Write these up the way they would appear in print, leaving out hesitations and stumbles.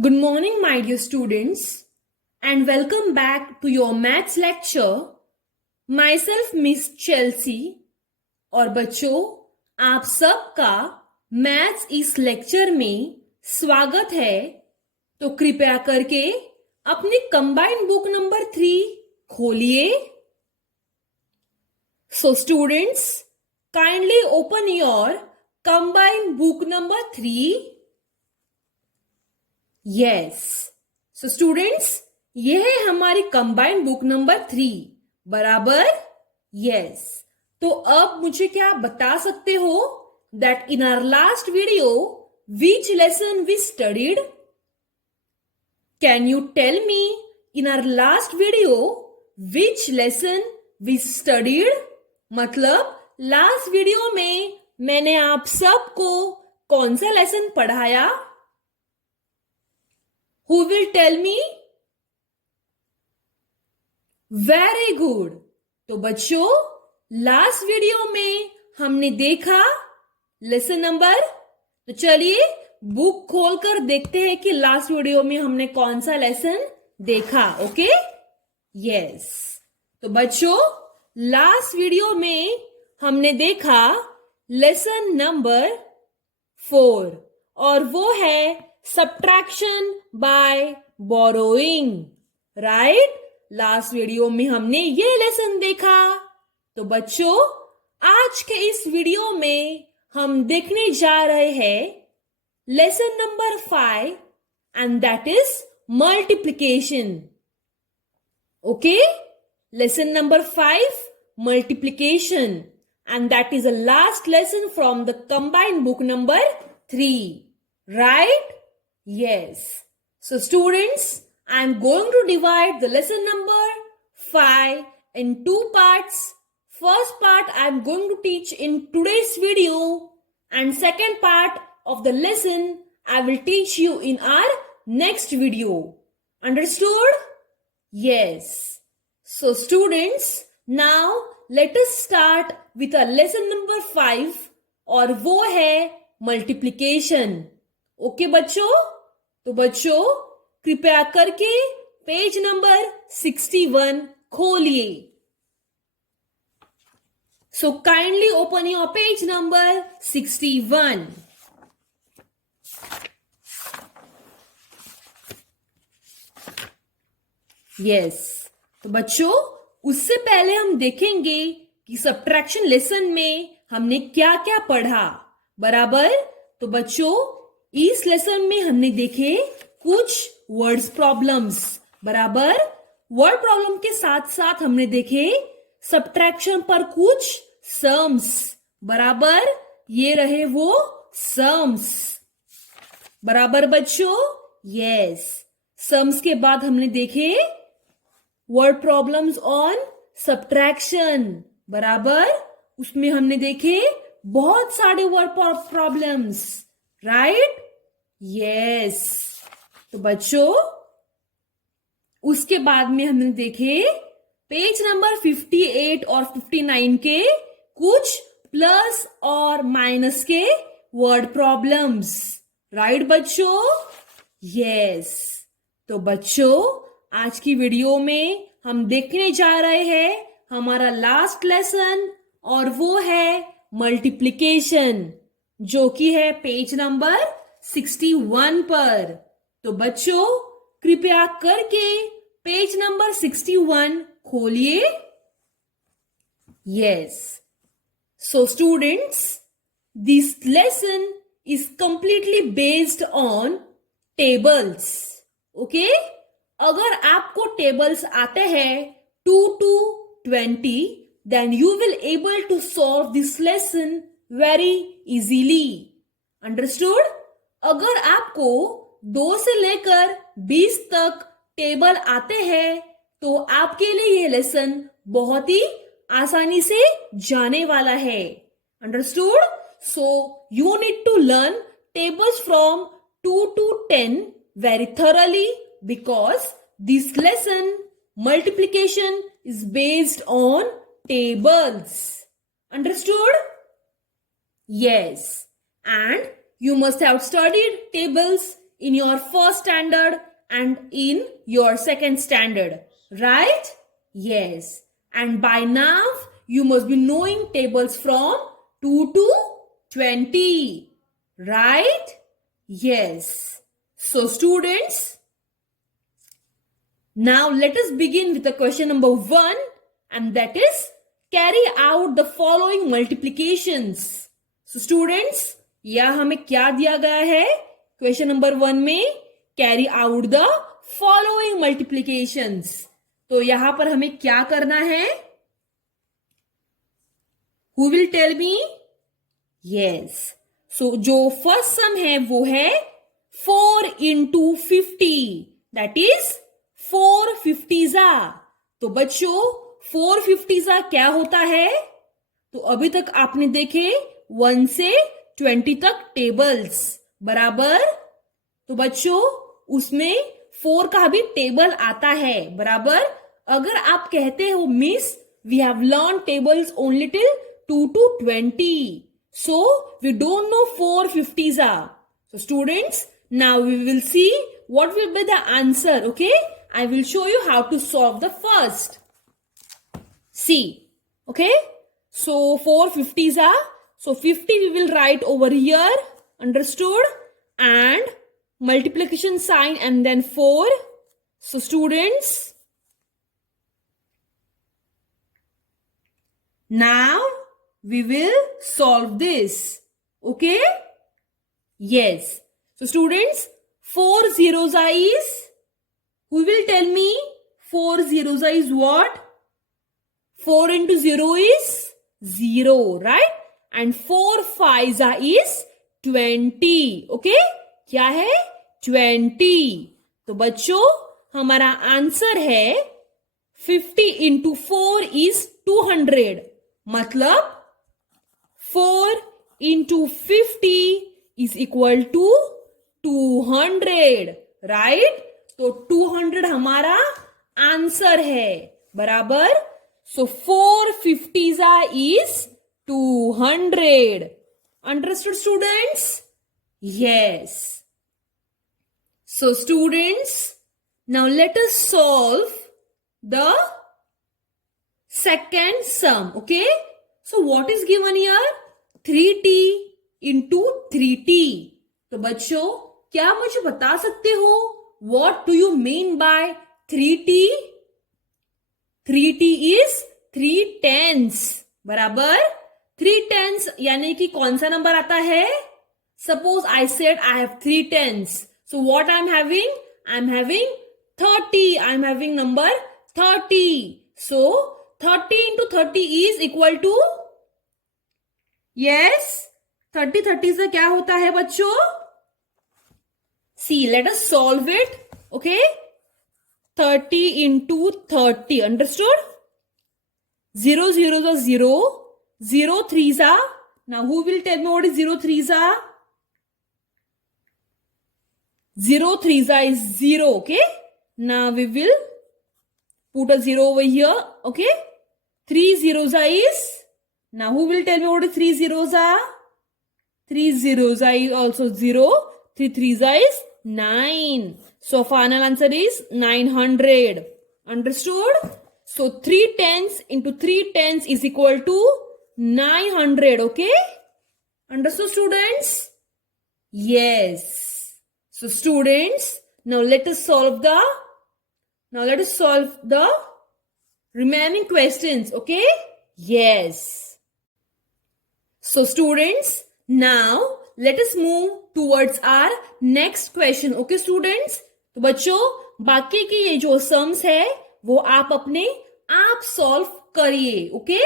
Good morning, my dear students, and welcome back to your maths lecture. Myself, Miss Chelsea. और बच्चों, आप सबका maths इस lecture में स्वागत है। तो कृपया करके अपनी कंबाइंड बुक नंबर 3 खोलिए। So students, kindly open your combined book number 3. Yes. So students, ये है हमारी कंबाइंड बुक नंबर 3 बराबर। Yes. तो अब मुझे क्या बता सकते हो that in our last video which lesson we studied? Can you tell me in our last video which lesson we studied? मतलब लास्ट वीडियो में मैंने आप सबको कौन सा लेसन पढ़ाया? Who will tell me? Very good. तो बच्चों, लास्ट वीडियो में हमने देखा लेसन नंबर। तो चलिए बुक खोलकर देखते हैं कि लास्ट वीडियो में हमने कौन सा लेसन देखा। Okay, yes. तो बच्चों, लास्ट वीडियो में हमने देखा लेसन नंबर 4 और वो है subtraction by borrowing. Right, last video में हमने ये लेसन देखा। तो बच्चों, आज के इस वीडियो में हम देखने जा रहे हैं lesson number 5 and that is multiplication. Okay, lesson number 5 multiplication and that is the last lesson from the combined book number 3. Right? Yes. So students, I am going to divide the lesson number 5 in 2 parts. First part I am going to teach in today's video and second part of the lesson I will teach you in our next video. Understood? Yes. So students, now let us start with a lesson number 5 और वो है multiplication. Okay बच्चों? तो बच्चों, कृपया करके page number 61 खोलिए। So kindly open your page number 61। Yes. तो बच्चों, उससे पहले हम देखेंगे कि सब्ट्रैक्शन लेसन में हमने क्या क्या पढ़ा। बराबर? तो बच्चों, इस लेसन में हमने देखे कुछ वर्ड्स प्रॉब्लम्स। बराबर? वर्ड प्रॉब्लम के साथ साथ हमने देखे सब्ट्रैक्शन पर कुछ सम्स। बराबर? ये रहे वो सम्स। बराबर बच्चों? यस। सम्स के बाद हमने देखे वर्ड प्रॉब्लम्स ऑन सब्ट्रैक्शन। बराबर? उसमें हमने देखे बहुत सारे वर्ड प्रॉब्लम्स। राइट? यस। तो बच्चों, उसके बाद में हमने देखे पेज नंबर 58 और 59 के कुछ प्लस और माइनस के वर्ड प्रॉब्लम्स। राइट बच्चों? यस। तो बच्चों, आज की वीडियो में हम देखने जा रहे हैं हमारा लास्ट लेसन और वो है मल्टीप्लिकेशन, जो कि है पेज नंबर 61 पर। तो बच्चों, कृपया करके पेज नंबर 61 खोलिए। Yes. So students, this lesson is completely based on tables. Okay, अगर आपको टेबल्स आते हैं 2 to 20, then you will able to solve this lesson very easily. Understood? अगर आपको 2 से लेकर 20 तक टेबल आते हैं तो आपके लिए ये लेसन बहुत ही आसानी से जाने वाला है। Understood? So you need to learn tables from 2 to 10 very thoroughly because this lesson multiplication is based on tables. Understood? Yes. And you must have studied tables in your first standard and in your second standard, right? Yes. And by now you must be knowing tables from 2 to 20, right? Yes. So students, now let us begin with the question number 1, and that is carry out the following multiplications. So students, यह हमें क्या दिया गया है question number 1 में? Carry out the following multiplications. तो यहां पर हमें क्या करना है? Who will tell me? Yes. So जो फर्स्ट सम है वो है 4 into 50, दैट इज 4 50s. तो बच्चों 4 50s क्या होता है? तो अभी तक आपने देखे 1 से 20 तक टेबल्स, बराबर. तो बच्चों उसमें 4 का भी टेबल आता है, बराबर. अगर आप कहते हो miss we have learn tables only till 2 to 20, so we don't know 4 50s. So students, now we will see what will be the answer. Okay, I will show you how to solve the first. See, okay, so 4 50s. So 50 we will write over here, understood, and multiplication sign and then 4. So students, now we will solve this. Okay, yes. So students, 4 zeros is, who will tell me 4 zeros is what? 4 into 0 is 0, right? And 4 5s is 20. Okay, क्या है? 20. तो बच्चों हमारा answer है 50 into 4 is 200. मतलब 4 into 50 is equal to 200, right? तो 200 हमारा answer है, बराबर. So 4 50s is 200. Understood students? Yes. So students, now let us solve the second sum. Okay, so what is given here? 3t into 3t. तो बच्चों क्या मुझे बता सकते हो what do you mean by 3t? 3t is 3 tens, बराबर. 3 tens यानी कि कौन सा नंबर आता है? Suppose I said I have 3 tens. So what I'm having? I'm having 30. I'm having number 30. So 30 into 30 is equal to, yes, 30 30 से क्या होता है बच्चों? See, let us solve it. Okay, 30 into 30, understood? 0 zeros are 0, 0 3s are. Now who will tell me what is 0 3s are? 0 3s are is 0. Okay, now we will put a 0 over here. Okay, 3 zeros are is. Now who will tell me what is 3 zeros are? 3 zeros are is also 0. 3 3s are is 9. So final answer is 900. Understood? So 3 tens into 3 tens is equal to 900. Okay? Understood students? Yes. So students, now let us solve the remaining questions. Okay? Yes. So students, now let us move towards our next question. Okay students? तो बच्चों बाकी की ये जो sums है वो आप अपने आप सॉल्व करिए. Okay,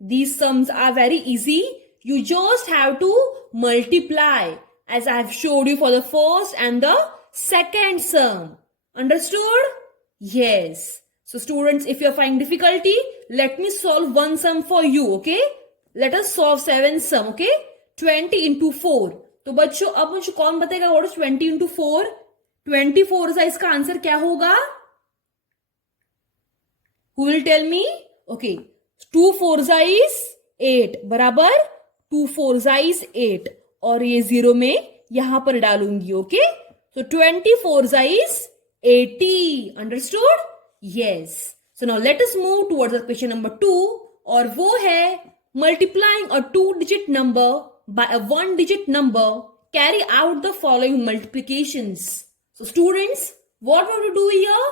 these sums are very easy. You just have to multiply as I have showed you for the first and the second sum. Understood? Yes. So students, if you are finding difficulty, let me solve one sum for you. Okay, let us solve 7 sum. Okay, 20 into 4. तो बच्चों अब मुझे कौन बताएगा what is 20 into 4? 24 का इसका answer क्या होगा? Who will tell me? Okay, 2 4s is 8, बराबर 2 4s is 8 और ये 0 में यहां पर डालूंगी. Okay, So 24 is 80. Understood? Yes. So now let us move towards the question number 2. और वो है multiplying a 2-digit number by a 1-digit number. Carry out the following multiplications. So students, what will you do here?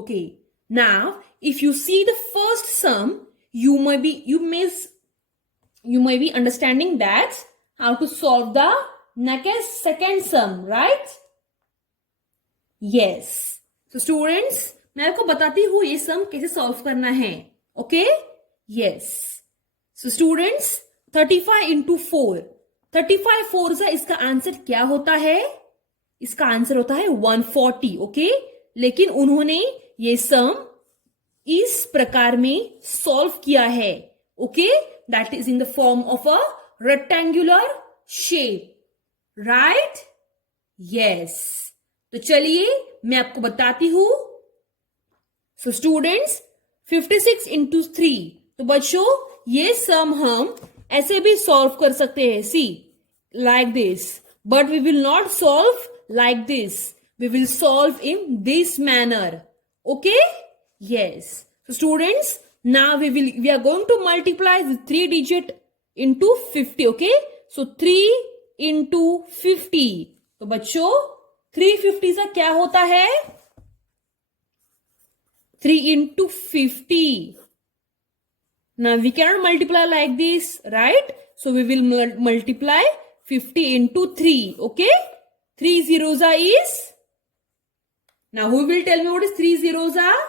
Okay. Now, if you see the first sum, you may be understanding that how to solve the next second sum, right? Yes. So students, मैं आपको बताती हूँ ये सम कैसे solve करना है. Okay? Yes. So students, 35 into 4. 35 4 से इसका आंसर क्या होता है? इसका आंसर होता है 140. ओके? लेकिन उन्होंने ये सम इस प्रकार में सॉल्व किया है. Okay? That is in the form of a rectangular shape. Right? Yes. तो चलिए मैं आपको बताती हूं. So students, 56 into 3. तो बच्चों, ये सम हम ऐसे भी सॉल्व कर सकते हैं. See, like this. But we will not solve like this. We will solve in this manner. Okay? Yes. So students, now we are going to multiply the 3 digit into 50. Okay? So 3 into 50. तो बच्चों, 350 से क्या होता है? 3 into 50. Now we cannot multiply like this, right? So we will multiply 50 into 3. Okay? 3 zeros is. Now who will tell me what is 3 zeros are?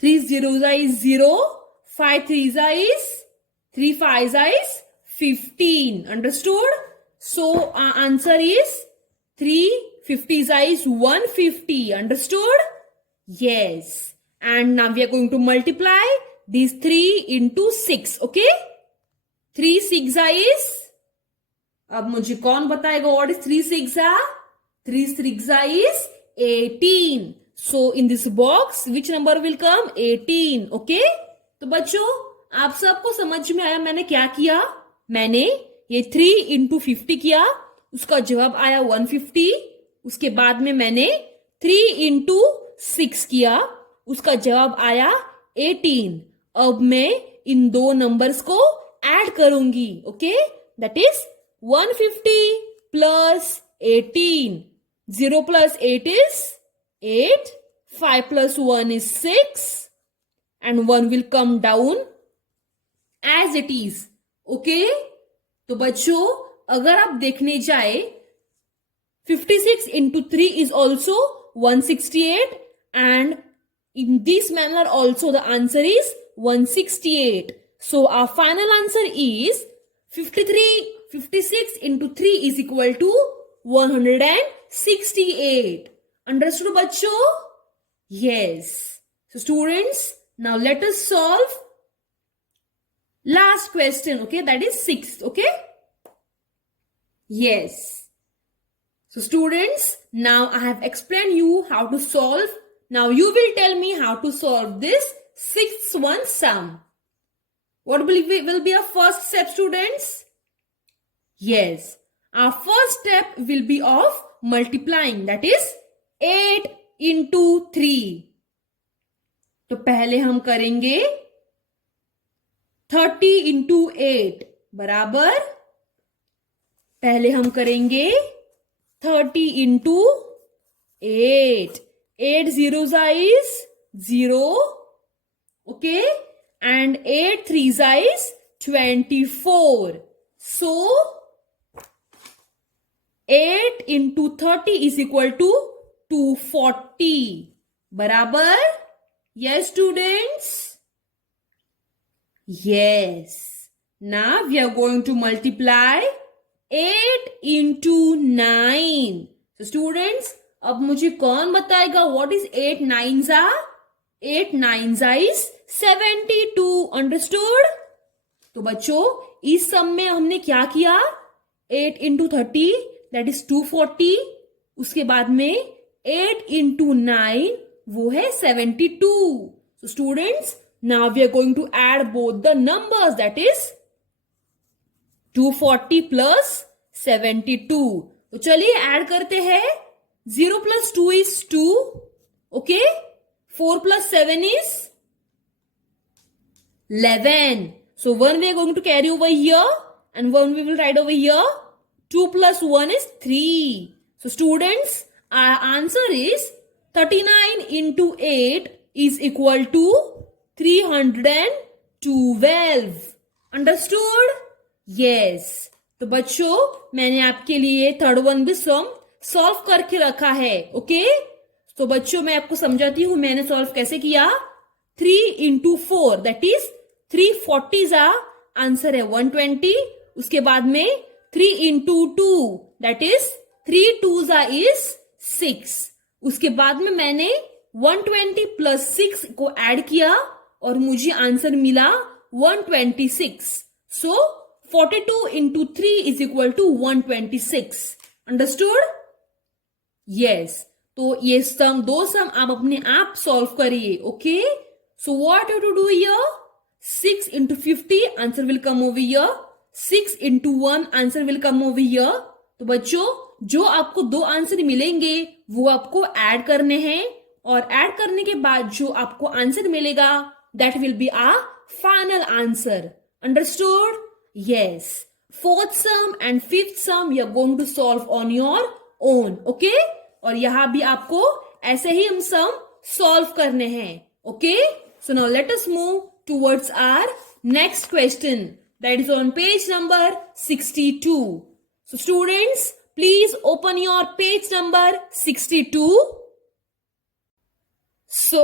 3 zeros is 0. 5 threes is 3 fives is 15. Understood? So our answer is 350 is 150. Understood? Yes. And now we are going to multiply these 3 into 6. Okay? 3 6 is. अब मुझे कौन बताएगा what is 3 6 are? 3 6 is 18. So in this box, which number will come? 18. Okay? तो बच्चों, आप सबको समझ में आया मैंने क्या किया? मैंने ये 3 into 50 किया, उसका जवाब आया 150. उसके बाद में मैंने 3 into 6 किया, उसका जवाब आया 18. अब मैं इन दो नंबर्स को ऐड करूंगी. Okay? That is 150 plus 18. 0 plus 8 is 8. 5 plus 1 is 6. And 1 will come down as it is. Okay? तो बच्चों, अगर आप देखने जाए, 56 into 3 is also 168. And in this manner also the answer is 168. So our final answer is 56 into 3 is equal to 168. Understood, bachcho? Yes. So students, now let us solve last question. Okay, that is 6th. Okay? Yes. So students, now I have explained you how to solve. Now you will tell me how to solve this 6th one sum. What will be our first step, students? Yes. Our first step will be of multiplying. That is 8 into 3. तो पहले हम करेंगे 30 into 8 बराबर. पहले हम करेंगे 30 into 8. 8 zeros is 0. Okay? And 8 threes is 24. So 8 into 30 is equal to 240. बराबर? Yes, students? Yes. Now we are going to multiply 8 into 9. So students, अब मुझे कौन बताएगा what is 8 nines are? 8 nines is 72. Understood? तो बच्चों, इस सम में हमने क्या किया? 8 into 30 that is 240. उसके बाद में 8 into 9 वो है 72. So students, now we are going to add both the numbers, that is 240 plus 72। तो चलिए ऐड करते हैं। 0 plus 2 is 2. Okay. 4 plus 7 is 11. So 1 we are going to carry over here and 1 we will write over here. 2 plus 1 is 3. So students, our answer is 39 into 8 is equal to 312. Understood? Yes. तो बच्चों, मैंने आपके लिए third one भी sum solve करके रखा है। Okay, तो बच्चों मैं आपको समझाती हूं मैंने सॉल्व कैसे किया। 3 into 4 दैट इज 340 जा आंसर है 120। उसके बाद में 3 into 2 दैट इज 3 2 जा इज 6। उसके बाद में मैंने 120 plus 6 को ऐड किया और मुझे आंसर मिला 126। सो 42 into 3 is equal to 126. Understood? Yes. तो ये सम दो सम आप अपने आप सॉल्व करिए। Okay, so what you to do here, 6 into 50 answer will come over here, 6 into 1 answer will come over here. तो बच्चों जो आपको दो आंसर मिलेंगे वो आपको ऐड करने हैं और ऐड करने के बाद जो आपको आंसर मिलेगा that will be a final answer. Understood? Yes. Fourth sum and fifth sum you are going to solve on your own. Okay? और यहां भी आपको ऐसे ही हम सम सॉल्व करने हैं। Okay? So now let us move towards our next question. That is on page number 62. So students, please open your page number 62. So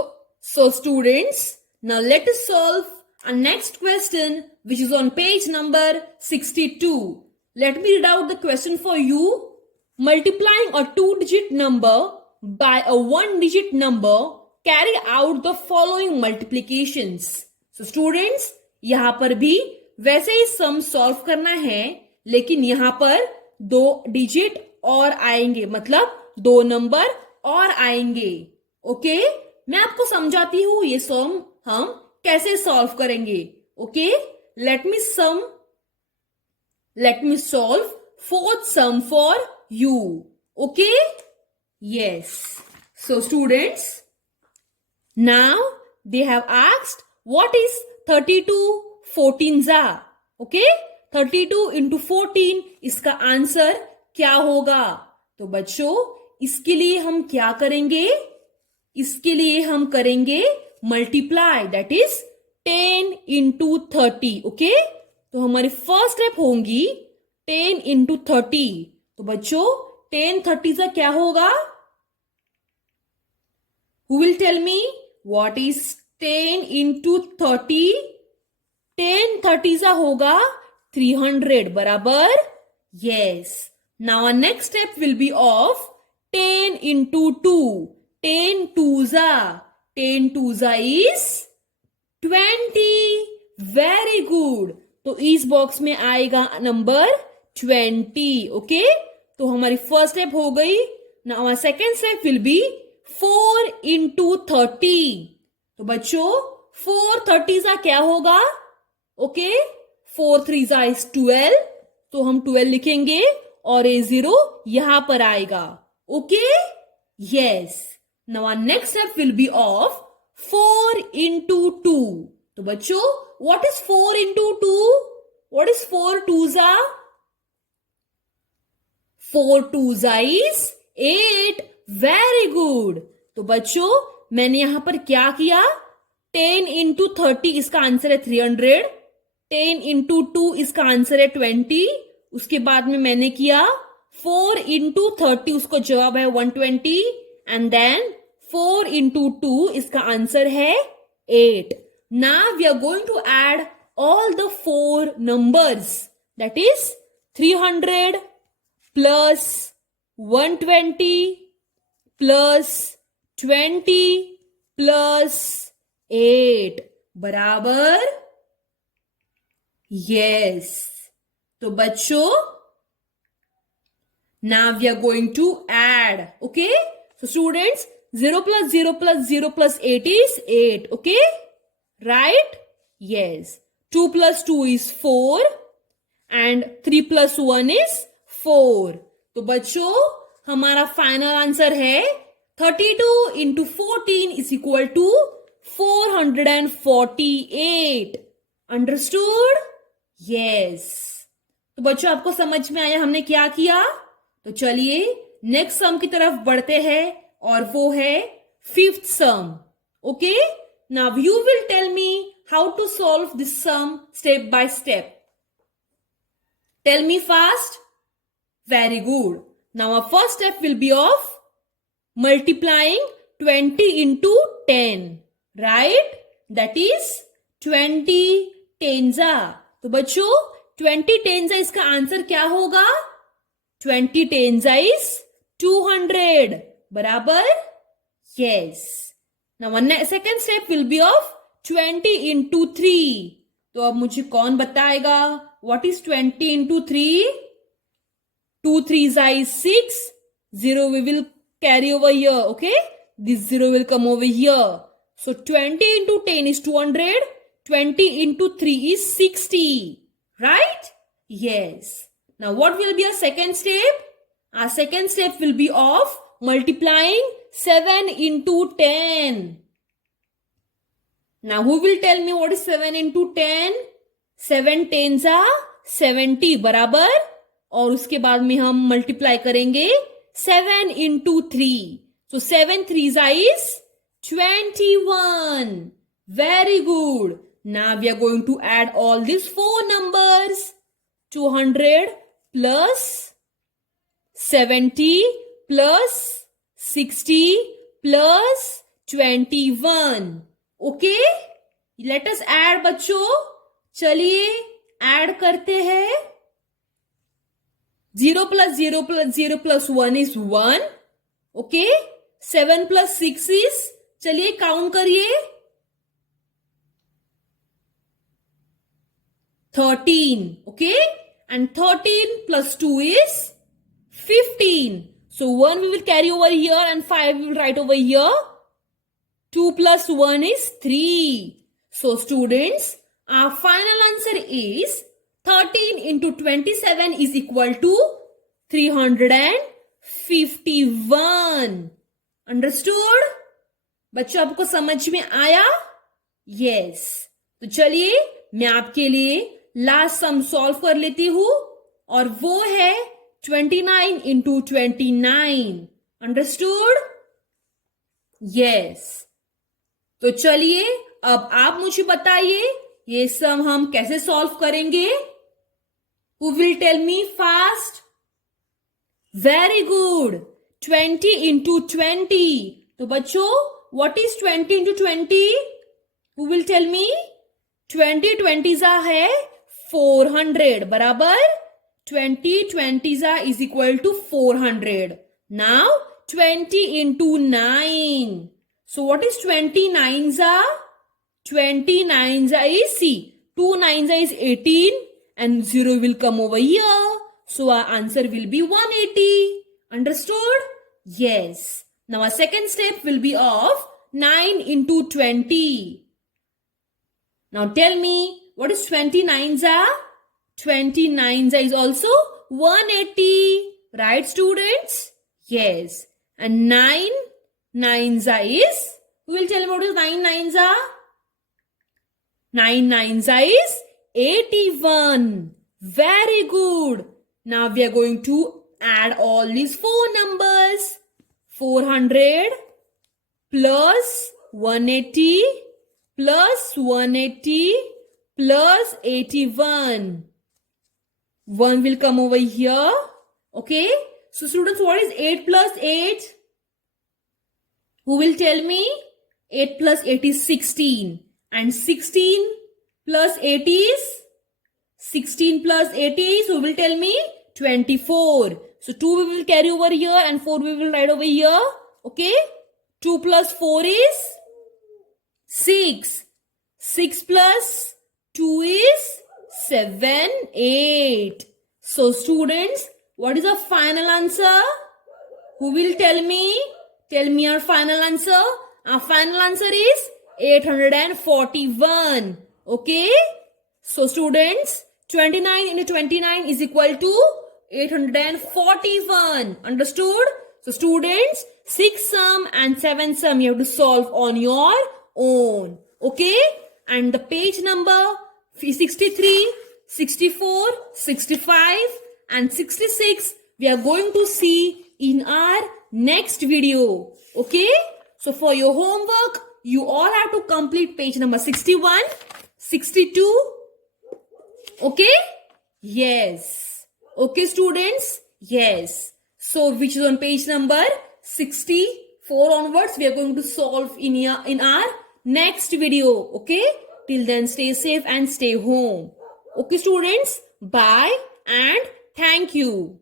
students, now let us solve our next question, which is on page number 62. Let me read out the question for you. Multiplying a 2-digit number by a 1-digit number, carry out the following multiplications. So students, यहां पर भी वैसे ही sum solve करना है, लेकिन यहां पर 2 digit और आएंगे, मतलब 2 नंबर और आएंगे। ओके, मैं आपको समझाती हूं ये सम हम कैसे सॉल्व करेंगे। Okay, let me solve fourth sum for you. Okay? Yes. So students, now they have asked what is 32 14 Okay? 32 into 14 इसका आंसर क्या होगा। तो बच्चों इसके लिए हम क्या करेंगे, इसके लिए हम करेंगे multiply, that is 10 into 30। Okay, तो हमारी फर्स्ट स्टेप होंगी 10 into 30। तो बच्चों 10 30 से क्या होगा, who will tell me what is 10 into 30? 10 30 से होगा 300 बराबर। yes, now our next step will be of 10 into 2। 10 2 जा 10 2 जा is 20। वेरी गुड, तो इस बॉक्स में आएगा नंबर 20। ओके, तो हमारी फर्स्ट स्टेप हो गई। Now our second step will be 4 into 30। तो बच्चों 4 30 सा क्या होगा, ओके 4 3 सा इज 12, तो हम 12 लिखेंगे और ये 0 यहां पर आएगा। Okay, yes, now our next step will be of 4 into 2। तो बच्चों what is 4 into 2? What is 4 2 जा? 4 2 जा is 8। वेरी गुड, तो बच्चों मैंने यहां पर क्या किया, 10 into 30 इसका आंसर है 300, 10 into 2 इसका आंसर है 20। उसके बाद में मैंने किया 4 into 30 उसको जवाब है 120 एंड देन 4 into 2 इसका आंसर है 8। Now we are going to add all the 4 numbers, that is 300 plus 120 plus 20 plus 8 बराबर। yes, तो बच्चों now we are going to add। okay, so students 0 plus 0 plus 0 plus 8 is 8। okay, right? yes, 2 plus 2 is 4 and 3 plus 1 is 4। तो बच्चों हमारा final answer है 32 into 14 is equal to 448। Understood? Yes. तो बच्चों आपको समझ में आया हमने क्या किया? तो चलिए नेक्स्ट सम की तरफ बढ़ते हैं और वो है fifth sum. Okay, now you will tell me how to solve this sum step by step. Tell me fast. Very good. Now our first step will be of multiplying 20 into 10. Right? That is 20 tenza. तो बच्चों 20 tenza इसका answer क्या होगा? 20 tenza is 200. बराबर? Yes. Now one second step will be of 20 into 3. तो अब मुझे कौन बताएगा? What is 20 into 3? 2 3s is 6. 0 we will carry over here. Okay, this 0 will come over here. So 20 into 10 is 200. 20 into 3 is 60. Right? Yes. Now what will be our second step? Our second step will be of multiplying 7 into 10. Now who will tell me what is 7 into 10? 7 tens are 70. बराबर? और उसके बाद में हम multiply करेंगे 7 into 3. So 7 3s is 21. Very good. Now we are going to add all these four numbers. 200 plus 70 plus 60 plus 21. Okay? Let us add बच्चों. चलिए add करते हैं. 0 plus 0 plus 0 plus 1 is 1. Okay. 7 plus 6 is, चलिए count करिए, 13. Okay. And 13 plus 2 is 15. So 1 we will carry over here and 5 we will write over here. 2 plus 1 is 3. So students, our final answer is 13 into 27 is equal to 351. Understood? बच्चों आपको समझ में आया? Yes. तो चलिए मैं आपके लिए लास्ट सम सॉल्व कर लेती हूं और वो है 29 into 29. Understood? Yes. तो चलिए अब आप मुझे बताइए ये सम हम कैसे सॉल्व करेंगे? Who will tell me fast? Very good. 20 into 20. तो बच्चों what is 20 into 20? Who will tell me? 20 20s है 400. बराबर? 20 20s is equal to 400. Now 20 into 9. So what is 29s? 29s is, see, 2 9s is 18 and 0 will come over here. So our answer will be 180. Understood? Yes. Now our second step will be of 9 into 20. Now tell me what is 29s? 29s is also 180. Right students? Yes. And 9 9s is, who will tell me what is 9 9s? 9 9s is 81. Very good. Now we are going to add all these four numbers. 400 plus 180 plus 180 plus 81. 1 will come over here. Okay. So students, what is 8 plus 8? Who will tell me? 8 plus 8 is 16. And 16 plus 8 is? 16 plus 8 is, who will tell me? 24. So 2 we will carry over here and 4 we will write over here. Okay. 2 plus 4 is? 6. 6 plus 2 is? 7, 8. So students, what is our final answer? Who will tell me? Tell me our final answer. Our final answer is 841. Okay. So students, 29 into 29 is equal to 841. Understood? So students, 6 sum and 7 sum you have to solve on your own. Okay? And the page number 63, 64, 65 and 66 we are going to see in our next video. Okay? So for your homework, you all have to complete page number 61, 62. Okay? Yes. Okay, students? Yes. So which is on page number 64 onwards, we are going to solve in our next video. Okay? Till then, stay safe and stay home. Okay, students? Bye and thank you.